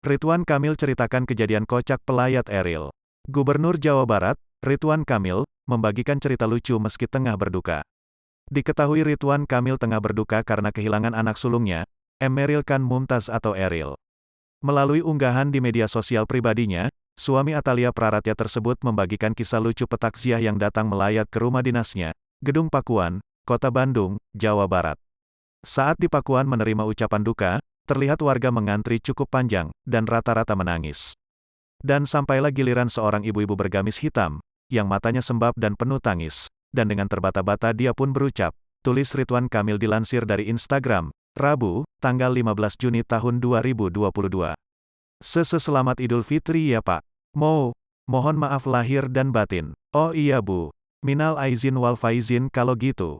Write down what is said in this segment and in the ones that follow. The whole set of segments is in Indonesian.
Ridwan Kamil ceritakan kejadian kocak pelayat Eril. Gubernur Jawa Barat, Ridwan Kamil, membagikan cerita lucu meski tengah berduka. Diketahui Ridwan Kamil tengah berduka karena kehilangan anak sulungnya, Emeril Khan Mumtaz atau Eril. Melalui unggahan di media sosial pribadinya, suami Atalia Praratya tersebut membagikan kisah lucu petakziah yang datang melayat ke rumah dinasnya, Gedung Pakuan, Kota Bandung, Jawa Barat. Saat di Pakuan menerima ucapan duka, terlihat warga mengantri cukup panjang, dan rata-rata menangis. Dan sampailah giliran seorang ibu-ibu bergamis hitam, yang matanya sembab dan penuh tangis, dan dengan terbata-bata dia pun berucap, tulis Ridwan Kamil dilansir dari Instagram, Rabu, tanggal 15 Juni tahun 2022. Selamat Idul Fitri ya Pak. Mohon maaf lahir dan batin. Oh iya Bu. Minal aizin wal faizin kalau gitu.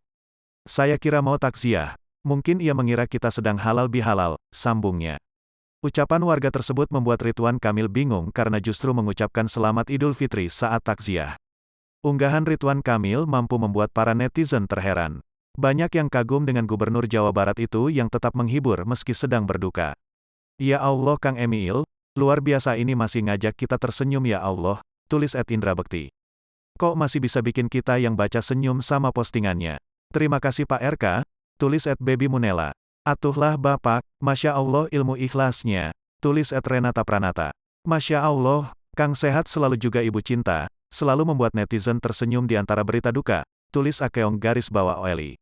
Saya kira mau takziah. Mungkin ia mengira kita sedang halal bihalal, sambungnya. Ucapan warga tersebut membuat Ridwan Kamil bingung karena justru mengucapkan Selamat Idul Fitri saat takziah. Unggahan Ridwan Kamil mampu membuat para netizen terheran. Banyak yang kagum dengan Gubernur Jawa Barat itu yang tetap menghibur meski sedang berduka. Ya Allah Kang Emil, luar biasa ini masih ngajak kita tersenyum ya Allah, tulis @Indra Bekti. Kok masih bisa bikin kita yang baca senyum sama postingannya? Terima kasih Pak RK, tulis @Babymunela. Atuhlah Bapak, Masya Allah ilmu ikhlasnya, tulis @Renata Pranata. Masya Allah, Kang sehat selalu juga Ibu cinta, selalu membuat netizen tersenyum di antara berita duka, tulis @Akeong_Oli.